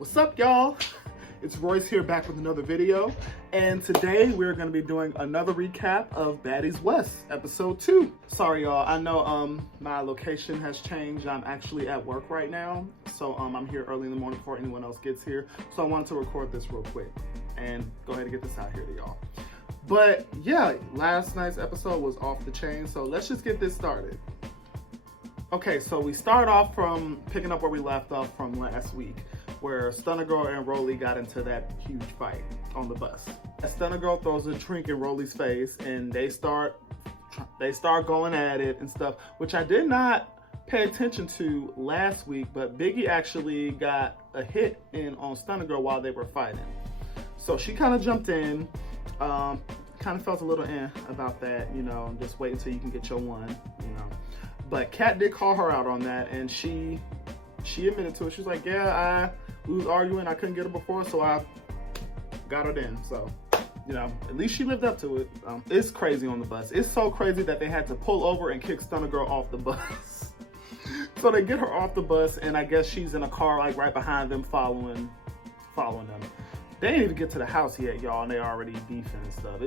What's up, y'all? It's Royce here, back with another video, and today we're going to be doing another recap of Baddies West episode 2. Sorry, y'all, I know my location has changed. I'm actually at work right now, so I'm here early in the morning before anyone else gets here, so I wanted to record this real quick and go ahead and get this out here to y'all. But yeah, last night's episode was off the chain, so let's just get this started. Okay, so we start off from picking up where we left off from last week, where Stunner Girl and Rolly got into that huge fight on the bus. Stunner Girl throws a drink in Rolly's face, and they start going at it and stuff, which I did not pay attention to last week, but Biggie actually got a hit in on Stunner Girl while they were fighting. So she kind of jumped in, kind of felt a little about that, you know, just wait until you can get your one, you know. But Kat did call her out on that, and she admitted to it. She was like, yeah, we was arguing, I couldn't get her before, so I got her then. So, you know, at least she lived up to it. It's crazy on the bus. It's so crazy that they had to pull over and kick Stunner Girl off the bus. So they get her off the bus, and I guess she's in a car like right behind them, following them. They didn't even get to the house yet, y'all, and they already beefing and stuff.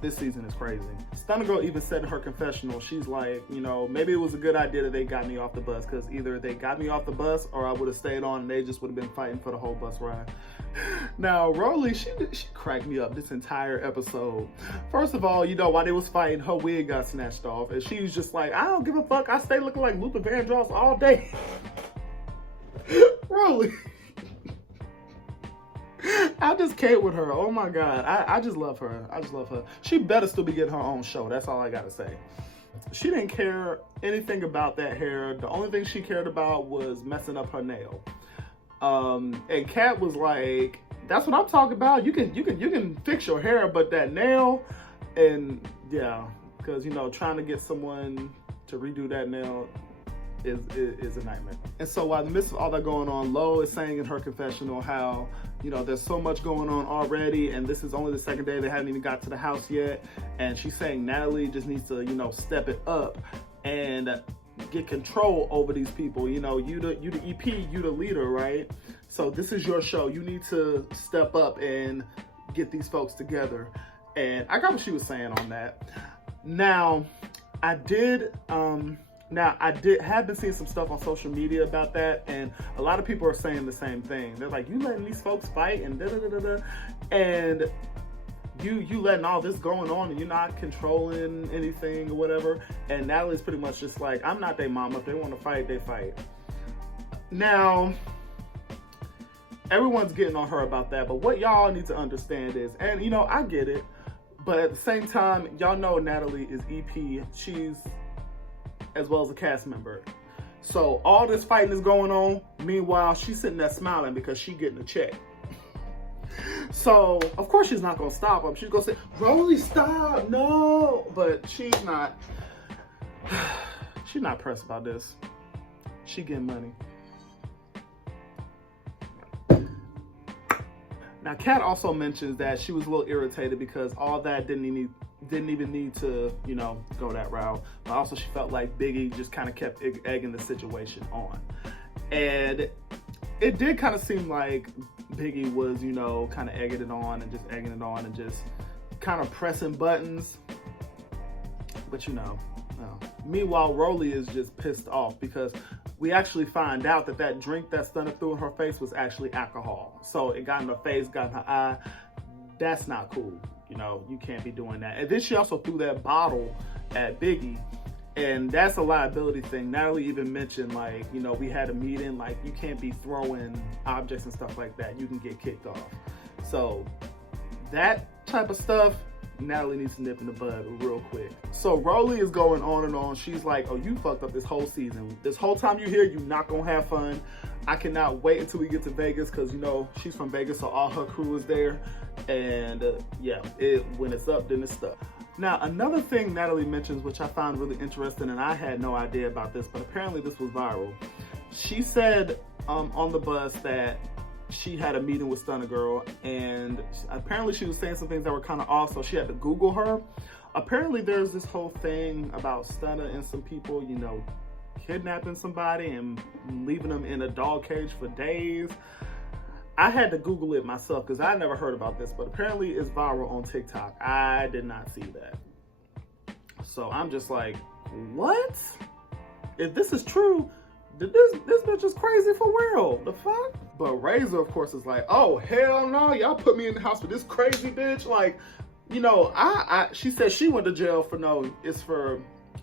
This season is crazy. Stunner Girl even said in her confessional, she's like, you know, maybe it was a good idea that they got me off the bus, because either they got me off the bus or I would have stayed on and they just would have been fighting for the whole bus ride. Now, Rolly, she cracked me up this entire episode. First of all, you know, while they was fighting, her wig got snatched off, and she was just like, I don't give a fuck, I stay looking like Luther Vandross all day. Rolly. I just can't with her. Oh my God. I just love her. I just love her. She better still be getting her own show. That's all I gotta say. She didn't care anything about that hair. The only thing she cared about was messing up her nail. And Kat was like, that's what I'm talking about. You can fix your hair, but that nail, and yeah, because, you know, trying to get someone to redo that nail is a nightmare. And so while in the midst of all that going on, Lo is saying in her confessional how, you know, there's so much going on already, and this is only the second day, they haven't even got to the house yet. And she's saying Natalie just needs to, you know, step it up and get control over these people. You know, you the EP, you the leader, right? So this is your show. You need to step up and get these folks together. And I got what she was saying on that. Now, I have been seeing some stuff on social media about that, and a lot of people are saying the same thing. They're like, you letting these folks fight and da-da-da-da-da, and you letting all this going on, and you're not controlling anything or whatever. And Natalie's pretty much just like, I'm not their mama. If they want to fight, they fight. Now, everyone's getting on her about that, but what y'all need to understand is, and you know, I get it, but at the same time, y'all know Natalie is EP. She's as well as a cast member. So all this fighting is going on. Meanwhile, she's sitting there smiling because she's getting a check. So of course she's not gonna stop him. She's gonna say, Rolly, stop, no. But she's not pressed about this. She getting money. Now, Kat also mentions that she was a little irritated because all that didn't even need to, you know, go that route. But also she felt like Biggie just kind of kept egging the situation on. And it did kind of seem like Biggie was, you know, kind of egging it on and just kind of pressing buttons. But, you know, no. Meanwhile, Rolly is just pissed off because we actually find out that drink that Stunner threw in her face was actually alcohol. So it got in her face, got in her eye. That's not cool. You know, you can't be doing that. And then she also threw that bottle at Biggie, and that's a liability thing. Natalie even mentioned, like, you know, we had a meeting, like, you can't be throwing objects and stuff like that. You can get kicked off. So that type of stuff, Natalie needs to nip in the bud real quick. So Rolly is going on and on. She's like, oh, you fucked up this whole season. This whole time you're here, you're not gonna have fun. I cannot wait until we get to Vegas, because, you know, she's from Vegas, so all her crew is there. And yeah, when it's up, then it's stuck. Now, another thing Natalie mentions, which I found really interesting, and I had no idea about this, but apparently this was viral. She said on the bus that she had a meeting with Stunner Girl, and apparently she was saying some things that were kind of off, so she had to Google her. Apparently there's this whole thing about Stunner and some people, you know, kidnapping somebody and leaving them in a dog cage for days. I had to Google it myself because I never heard about this, but apparently it's viral on TikTok. I did not see that. So I'm just like, what? If this is true, this bitch is crazy for real. The fuck? But Razor, of course, is like, oh, hell no. Y'all put me in the house with this crazy bitch. Like, you know, she said she went to jail for it's for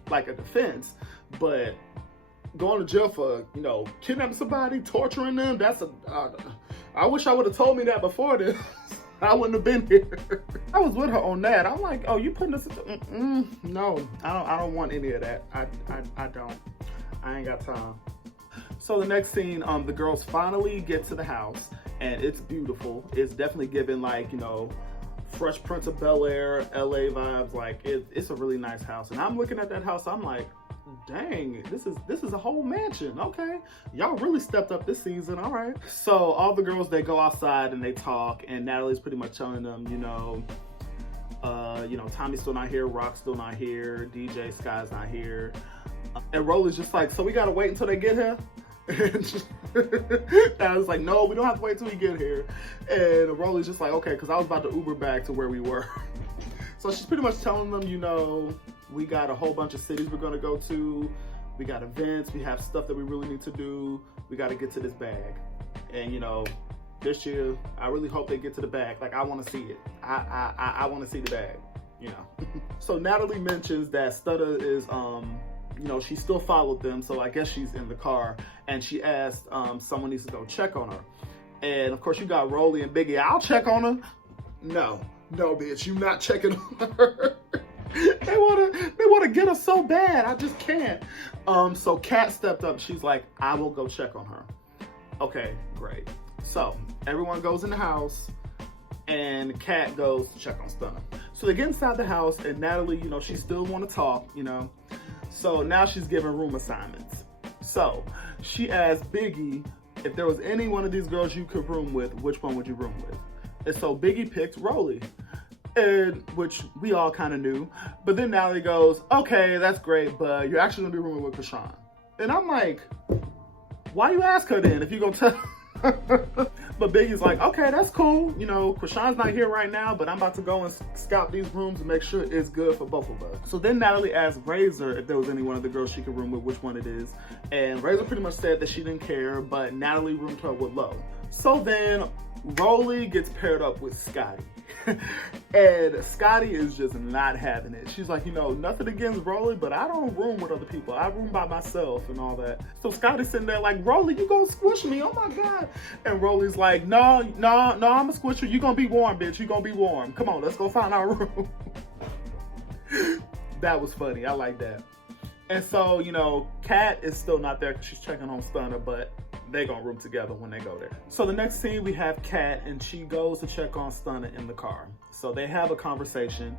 like a defense, but going to jail for, you know, kidnapping somebody, torturing them, that's I wish I would have told me that before this. I wouldn't have been here. I was with her on that. I'm like, oh, you putting this no, I don't want any of that. I don't. I ain't got time. So the next scene, the girls finally get to the house and it's beautiful. It's definitely giving like, you know, Fresh Prince of Bel-Air, LA vibes. Like it's a really nice house. And I'm looking at that house, I'm like, dang, this is a whole mansion. Okay, y'all really stepped up this season. All right. So all the girls, they go outside and they talk, and Natalie's pretty much telling them, you know, Tommy's still not here, Rock's still not here, DJ Sky's not here, and Rolly's just like, so we gotta wait until they get here. And I was like, no, we don't have to wait until we get here. And Rolly's just like, okay, because I was about to Uber back to where we were. So she's pretty much telling them, you know, we got a whole bunch of cities we're gonna go to. We got events, we have stuff that we really need to do. We gotta get to this bag. And you know, this year, I really hope they get to the bag. Like, I wanna see it. I wanna see the bag, you know. So Natalie mentions that Stunner is, you know, she still followed them. So I guess she's in the car, and she asked someone needs to go check on her. And of course you got Rolly and Biggie, I'll check on her. No, bitch, you not checking on her. They wanna get her so bad. I just can't. So Kat stepped up. She's like, I will go check on her. Okay, great. So everyone goes in the house, and Kat goes to check on Stunner. So they get inside the house, and Natalie, you know, she still want to talk, you know. So now she's giving room assignments. So she asked Biggie if there was any one of these girls you could room with, which one would you room with? And so Biggie picked Rolly, and which we all kind of knew. But then Natalie goes, okay, that's great, but you're actually gonna be rooming with Krishan. And I'm like, why you ask her then if you're gonna tell? But Biggie's like, okay, that's cool. You know, Krishan's not here right now, but I'm about to go and scout these rooms and make sure it's good for both of us. So then Natalie asked Razor if there was any one of the girls she could room with, which one it is. And Razor pretty much said that she didn't care, but Natalie roomed her with Lo. So then Rolly gets paired up with Scotty. And Scotty is just not having it. She's like, you know, nothing against Rolly, but I don't room with other people. I room by myself and all that. So Scotty's sitting there like, Rolly, you gonna squish me? Oh my God. And Rolly's like, no, I'm gonna squish you. You gonna be warm, bitch. You gonna be warm. Come on, let's go find our room. That was funny. I like that. And so, you know, Kat is still not there because she's checking on Stunner, but they gonna room together when they go there. So the next scene we have Kat, and she goes to check on Stunner in the car. So they have a conversation,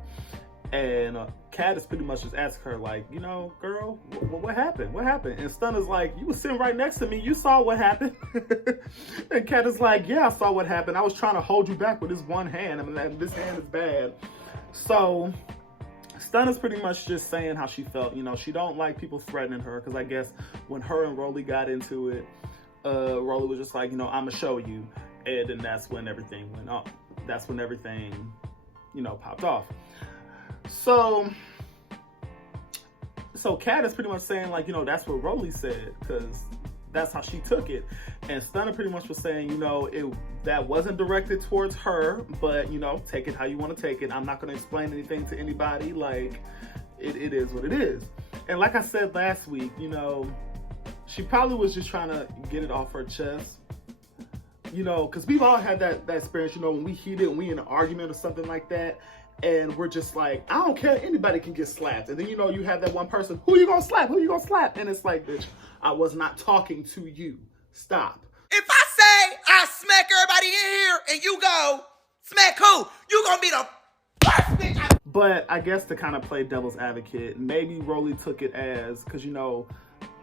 and Kat is pretty much just asking her like, you know, girl, what happened? What happened? And Stunner's like, you were sitting right next to me. You saw what happened. And Kat is like, yeah, I saw what happened. I was trying to hold you back with this one hand. I mean, this hand is bad. So Stunner's pretty much just saying how she felt. You know, she don't like people threatening her, because I guess when her and Rolly got into it, Rolly was just like, you know, I'ma show you. And then that's when everything went up. That's when everything, you know, popped off. So Kat is pretty much saying like, you know, that's what Rolly said, because that's how she took it. And Stunner pretty much was saying, you know, that wasn't directed towards her, but, you know, take it how you want to take it. I'm not going to explain anything to anybody. Like, it is what it is. And like I said last week, you know, she probably was just trying to get it off her chest, you know, because we've all had that experience, you know, when we heated and we in an argument or something like that, and we're just like, I don't care, anybody can get slapped. And then, you know, you have that one person, who you gonna slap? Who you gonna slap? And it's like, bitch, I was not talking to you. Stop. If I say I smack everybody in here and you go, smack who? You gonna be the first bitch. But I guess to kind of play devil's advocate, maybe Rolly took it as, because, you know,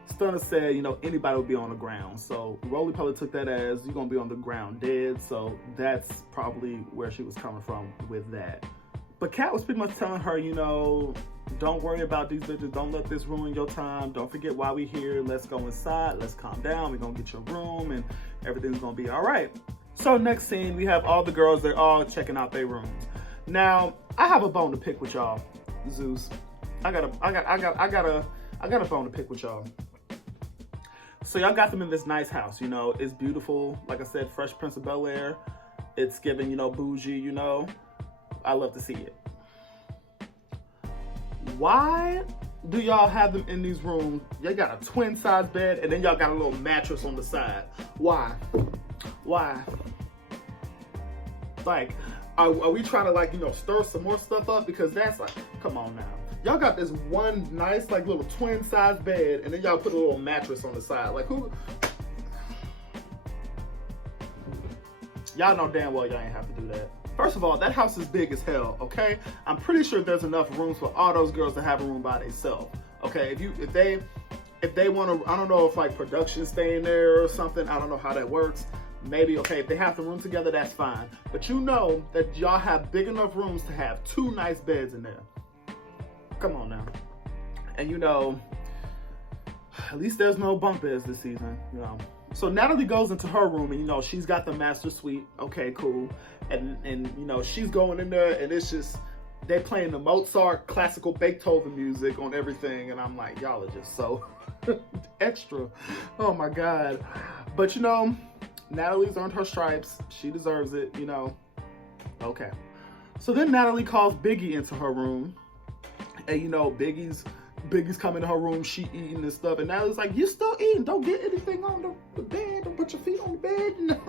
Stunner said, you know, anybody would be on the ground. So Rolly probably took that as, you're going to be on the ground dead. So that's probably where she was coming from with that. But Kat was pretty much telling her, you know, Don't worry about these bitches. Don't let this ruin your time. Don't forget why we here. Let's go inside. Let's calm down. We're gonna get your room and everything's gonna be all right. So next scene, we have all the girls. They're all checking out their rooms. Now, I have a bone to pick with y'all, Zeus. I got a bone to pick with y'all. So y'all got them in this nice house, you know. It's beautiful. Like I said, Fresh Prince of Bel-Air. It's giving, you know, bougie, you know. I love to see it. Why do y'all have them in these rooms? Y'all got a twin size bed and then y'all got a little mattress on the side. Why? Why? Like, are we trying to, like, you know, stir some more stuff up? Because that's like, come on now. Y'all got this one nice, like, little twin size bed and then y'all put a little mattress on the side. Like, who? Y'all know damn well y'all ain't have to do that. First of all, that house is big as hell, okay? I'm pretty sure there's enough rooms for all those girls to have a room by themselves, okay? If they want to, I don't know if like production staying there or something. I don't know how that works. Maybe, okay, if they have the room together, that's fine. But you know that y'all have big enough rooms to have 2 nice beds in there. Come on now. And you know, at least there's no bunk beds this season, you know. So Natalie goes into her room and, you know, she's got the master suite. Okay, cool. And you know, she's going in there and it's just, they playing the Mozart classical Beethoven music on everything. And I'm like, y'all are just so extra. Oh my God. But you know, Natalie's earned her stripes. She deserves it, you know. Okay. So then Natalie calls Biggie into her room. And you know, Biggie's coming to her room, she eating and stuff, and Natalie's like, you still eating? Don't get anything on the bed, don't put your feet on the bed. No.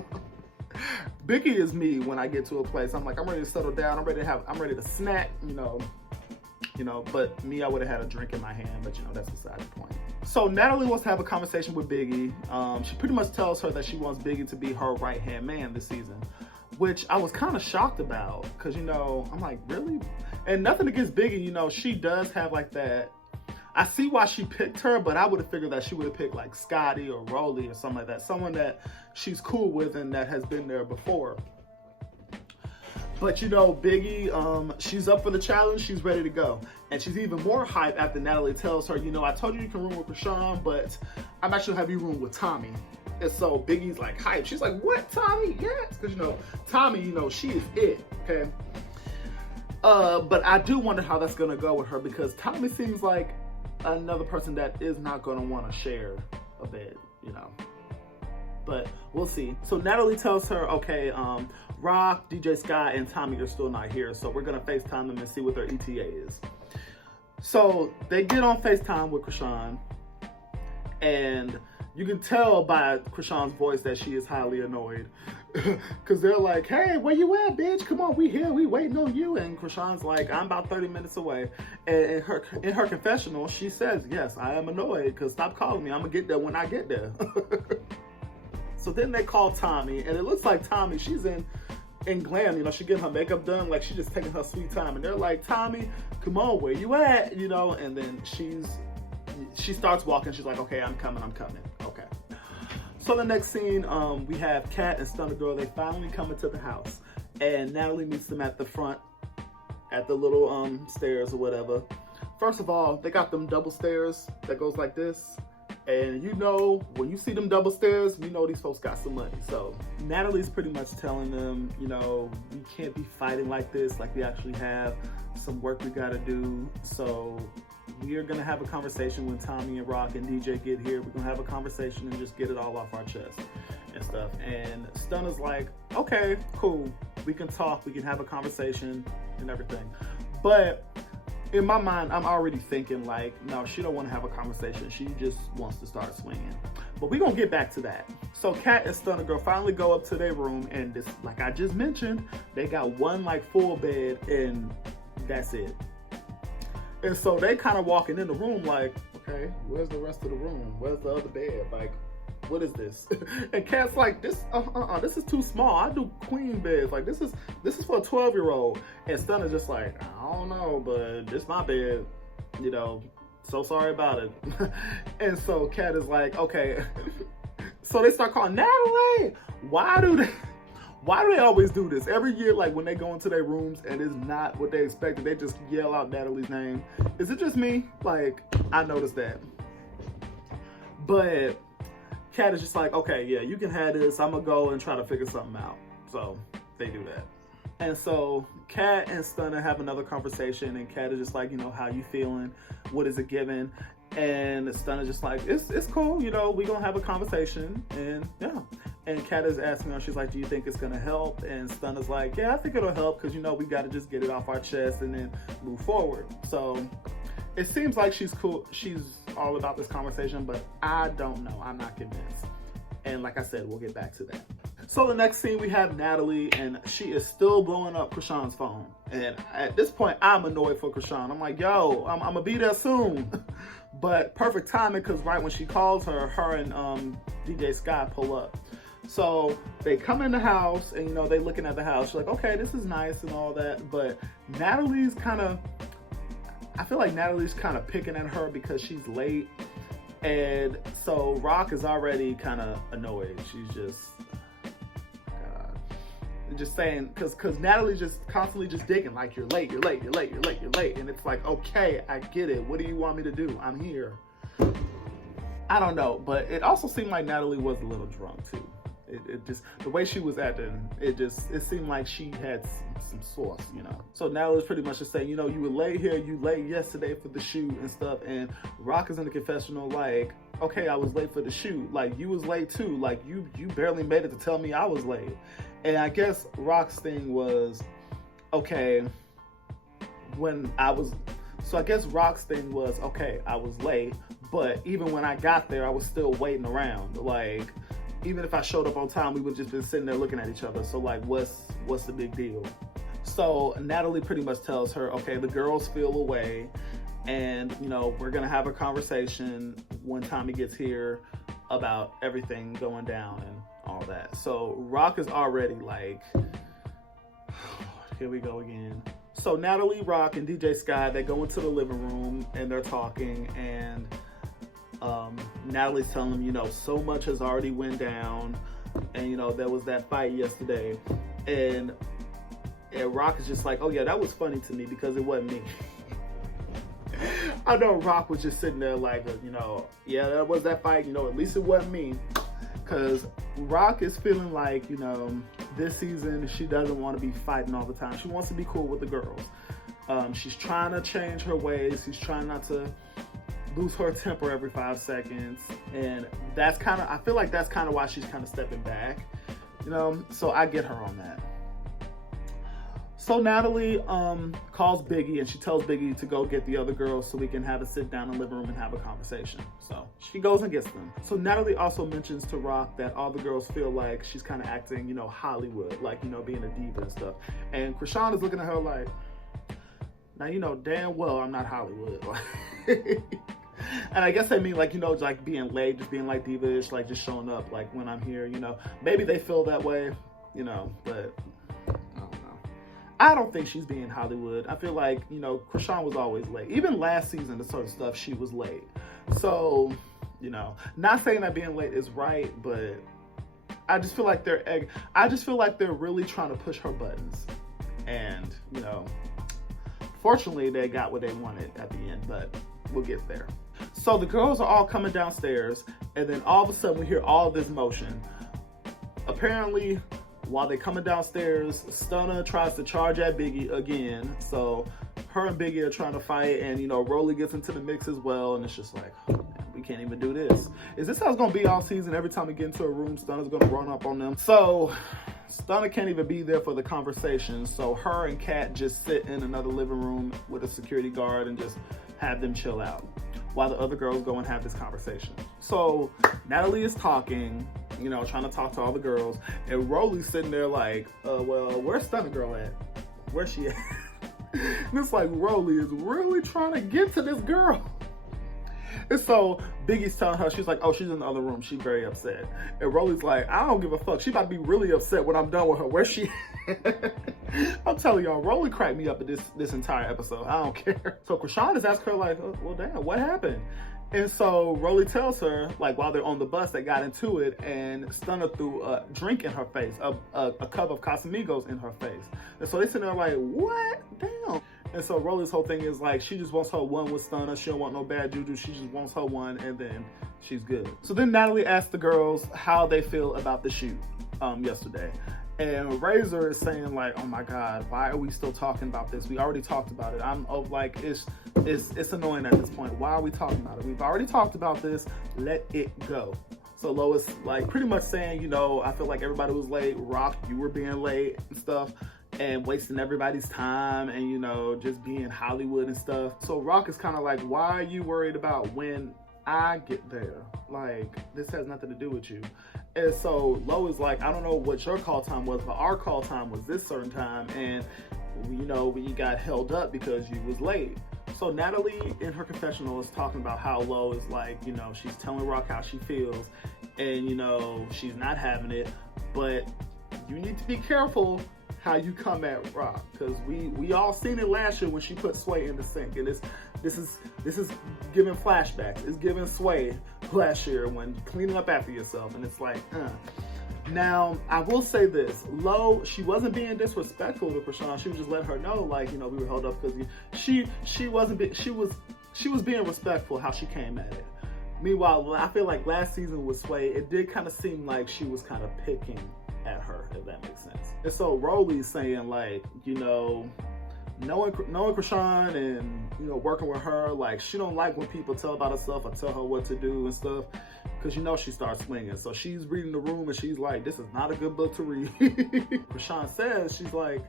Biggie is me when I get to a place. I'm like, I'm ready to settle down, I'm ready to snack, you know, but me, I would have had a drink in my hand, but you know, that's beside the point. So Natalie wants to have a conversation with Biggie. She pretty much tells her that she wants Biggie to be her right-hand man this season, which I was kind of shocked about, because, you know, I'm like, really? And nothing against Biggie, you know, she does have like that, I see why she picked her, but I would have figured that she would have picked like Scotty or Rolly or something like that. Someone that she's cool with and that has been there before. But you know, Biggie, she's up for the challenge. She's ready to go. And she's even more hype after Natalie tells her, you know, I told you can room with Rashawn, but I'm actually have you room with Tommy. And so Biggie's like hype. She's like, what, Tommy? Yes. Because, you know, Tommy, you know, she is it, okay? But I do wonder how that's going to go with her, because Tommy seems like another person that is not going to want to share a bed, you know. But we'll see. So Natalie tells her, okay, Rock, DJ Sky, and Tommy are still not here, so we're going to FaceTime them and see what their ETA is. So they get on FaceTime with Krishan, and you can tell by Krishan's voice that she is highly annoyed. Because they're like, hey, where you at, bitch? Come on, we here, we waiting on you. And Krishan's like, I'm about 30 minutes away. And in her confessional, she says, yes, I am annoyed, because stop calling me. I'm going to get there when I get there. So then they call Tommy, and it looks like Tommy, she's in glam, you know, she getting her makeup done, like she's just taking her sweet time. And they're like, Tommy, come on, where you at? You know, and then she starts walking. She's like, okay, I'm coming. Okay. So the next scene, we have Kat and Stunner Girl. They finally come into the house, and Natalie meets them at the front, at the little stairs or whatever. First of all, they got them double stairs that goes like this. And you know, when you see them double stairs, you know these folks got some money. So Natalie's pretty much telling them, you know, we can't be fighting like this. Like, we actually have some work we gotta do. So we are gonna have a conversation when Tommy and Rock and DJ get here. We're gonna have a conversation and just get it all off our chest and stuff. And Stunner's like, okay, cool. We can talk, we can have a conversation and everything. But in my mind, I'm already thinking like, no, she don't want to have a conversation. She just wants to start swinging. But we're going to get back to that. So Kat and Stunner Girl finally go up to their room, and this, like I just mentioned, they got one like full bed and that's it. And so they kind of walking in the room like, okay, where's the rest of the room? Where's the other bed? Like, what is this? And Kat's like, this is too small. I do queen beds. Like, this is for a 12-year-old. And Stunner's just like, I don't know, but this my bed, you know, so sorry about it. And so Kat is like, okay. So they start calling, Natalie, why Why do they always do this? Every year, like when they go into their rooms and it's not what they expected, they just yell out Natalie's name. Is it just me? Like, I noticed that. But Kat is just like, okay, yeah, you can have this. I'm gonna go and try to figure something out. So they do that. And so Kat and Stunner have another conversation, and Kat is just like, you know, how you feeling? What is it giving? And Stunner's just like, it's cool, you know, we gonna have a conversation, and yeah. And Kat is asking her, she's like, do you think it's gonna help? And Stunner's like, yeah, I think it'll help, because, you know, we gotta just get it off our chest and then move forward. So it seems like she's cool, she's all about this conversation, but I don't know, I'm not convinced. And like I said, we'll get back to that. So the next scene, we have Natalie, and she is still blowing up Krishan's phone. And at this point, I'm annoyed for Krishan. I'm like, yo, I'm gonna be there soon. But perfect timing, because right when she calls her and DJ Sky pull up. So they come in the house, and, you know, they looking at the house. She's like, okay, this is nice and all that. But Natalie's I feel like Natalie's kind of picking at her because she's late. And so Rock is already kind of annoyed. She's just saying, because Natalie's just constantly just digging, like, you're late. And it's like, okay, I get it. What do you want me to do? I'm here. I don't know, but it also seemed like Natalie was a little drunk too. It just, the way she was acting, it seemed like she had some sauce, you know. So Natalie's pretty much just saying, you know, you were late here, you late yesterday for the shoot and stuff, and Rock is in the confessional like, okay, I was late for the shoot. Like, you was late too. Like, you barely made it to tell me I was late. And I guess Rock's thing was, okay, I guess Rock's thing was, okay, I was late, but even when I got there, I was still waiting around. Like, even if I showed up on time, we would just been sitting there looking at each other. So like, what's the big deal? So Natalie pretty much tells her, okay, the girls feel away, and, you know, we're gonna have a conversation when Tommy gets here about everything going down and all that. So Rock is already like, here we go again. So Natalie, Rock, and DJ Sky, they go into the living room and they're talking, and Natalie's telling them, you know, so much has already went down, and, you know, there was that fight yesterday, and Rock is just like, oh yeah, that was funny to me because it wasn't me. I know Rock was just sitting there like, you know, yeah, that was that fight, you know, at least it wasn't me. Because Rock is feeling like, you know, this season she doesn't want to be fighting all the time. She wants to be cool with the girls. She's trying to change her ways. She's trying not to lose her temper every 5 seconds. And that's kind of, I feel like that's kind of why she's kind of stepping back, you know, so I get her on that. So Natalie calls Biggie, and she tells Biggie to go get the other girls so we can have a sit down in the living room and have a conversation. So she goes and gets them. So Natalie also mentions to Rock that all the girls feel like she's kind of acting, you know, Hollywood, like, you know, being a diva and stuff. And Krishan is looking at her like, now, you know damn well I'm not Hollywood. And I guess they mean, like, you know, like being late, just being like diva-ish, like just showing up like when I'm here, you know. Maybe they feel that way, you know, but I don't think she's being Hollywood. I feel like, you know, Krishan was always late. Even last season, the sort of stuff, she was late. So, you know, not saying that being late is right, but I just feel like they're really trying to push her buttons. And, you know, fortunately, they got what they wanted at the end, but we'll get there. So the girls are all coming downstairs, and then all of a sudden we hear all this motion. Apparently, while they're coming downstairs, Stunner tries to charge at Biggie again. So her and Biggie are trying to fight, and, you know, Rolly gets into the mix as well, and it's just like, oh, man, we can't even do this. Is this how it's gonna be all season? Every time we get into a room, Stunner's gonna run up on them. So Stunner can't even be there for the conversation, so her and Kat just sit in another living room with a security guard and just have them chill out while the other girls go and have this conversation. So Natalie is talking, you know, trying to talk to all the girls, and Rolly's sitting there like, well, where's Stunner Girl at? Where's she at? And it's like, Rolly is really trying to get to this girl. And so Biggie's telling her, she's like, oh, she's in the other room. She's very upset. And Rolly's like, I don't give a fuck. She about to be really upset when I'm done with her. Where's she at? I'm telling y'all, Rolly cracked me up at this entire episode. I don't care. So Krishan is asking her like, oh, well, damn, what happened? And so Rolly tells her, like, while they're on the bus, they got into it, and Stunner threw a drink in her face, a cup of Casamigos in her face. And so they sit there like, what? Damn. And so Rolly's whole thing is like, she just wants her one with Stunner. She don't want no bad juju. She just wants her one, and then she's good. So then Natalie asked the girls how they feel about the shoot yesterday. And Razor is saying like, oh my God, why are we still talking about this? We already talked about it. I'm like, it's annoying at this point. Why are we talking about it? We've already talked about this. Let it go. So Lois like pretty much saying, you know, I feel like everybody was late. Rock, you were being late and stuff, and wasting everybody's time, and you know, just being Hollywood and stuff. So Rock is kind of like, why are you worried about when I get there? Like, this has nothing to do with you. And so Lois like, I don't know what your call time was, but our call time was this certain time, and you know, we got held up because you was late. So Natalie in her confessional is talking about how Lo is like, you know, she's telling Rock how she feels, and you know, she's not having it, but you need to be careful how you come at Rock, because we all seen it last year when she put Sway in the sink, and this is giving flashbacks. It's giving Sway last year when cleaning up after yourself, and it's like, Now, I will say this, Lo, she wasn't being disrespectful to Krishan. She was just letting her know, like, you know, we were held up because she was being respectful how she came at it. Meanwhile, I feel like last season with Sway, it did kind of seem like she was kind of picking at her, if that makes sense. And so Rolly's saying like, you know, knowing Krishan and, you know, working with her, like, she don't like when people tell about herself or tell her what to do and stuff, because you know she starts swinging. So she's reading the room and she's like, this is not a good book to read. Krishan says, she's like,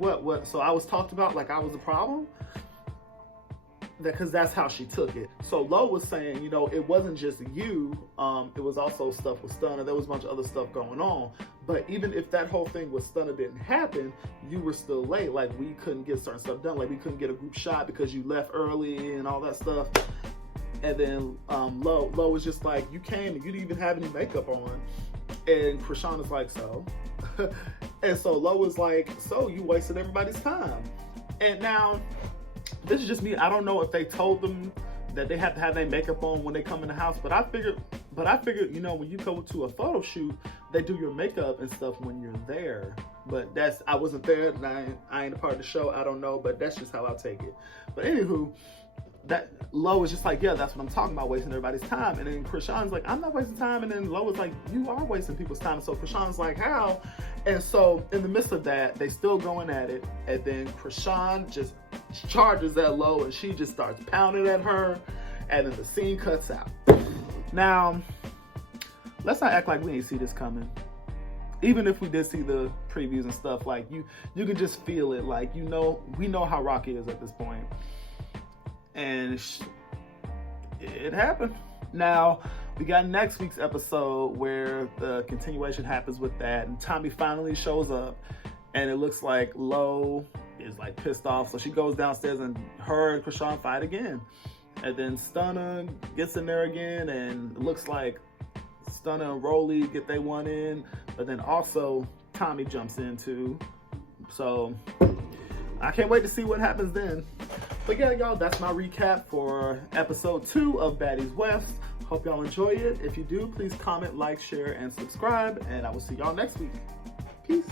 what? So I was talked about like I was a problem? Because that's how she took it. So Lo was saying, you know, it wasn't just you, it was also stuff with Stunner. There was a bunch of other stuff going on. But even if that whole thing with Stunner didn't happen, you were still late. Like, we couldn't get certain stuff done. Like, we couldn't get a group shot because you left early and all that stuff. And then Lo was just like, you came and you didn't even have any makeup on. And Krishan is like, so? And so Lo was like, so you wasted everybody's time. And now, this is just me. I don't know if they told them that they have to have their makeup on when they come in the house, but I figured, you know, when you go to a photo shoot, they do your makeup and stuff when you're there. But I wasn't there, and I ain't a part of the show. I don't know, but that's just how I'll take it. But anywho, that Lo was just like, yeah, that's what I'm talking about, wasting everybody's time. And then Krishan's like, I'm not wasting time. And then Lo was like, you are wasting people's time. So Krishan's like, how? And so in the midst of that, they still going at it. And then Krishan just charges at Lo, and she just starts pounding at her. And then the scene cuts out. Now, let's not act like we ain't see this coming. Even if we did see the previews and stuff, like you can just feel it. Like, you know, we know how Rocky is at this point. And it happened. Now, we got next week's episode where the continuation happens with that, and Tommy finally shows up, and it looks like Lo is like pissed off, so she goes downstairs and her and Krishan fight again. And then Stunner gets in there again, and it looks like Stunner and Rolly get they one in, but then also Tommy jumps in too. So I can't wait to see what happens then. But yeah, y'all, that's my recap for episode 2 of Baddies West. Hope y'all enjoy it. If you do, please comment, like, share, and subscribe. And I will see y'all next week. Peace.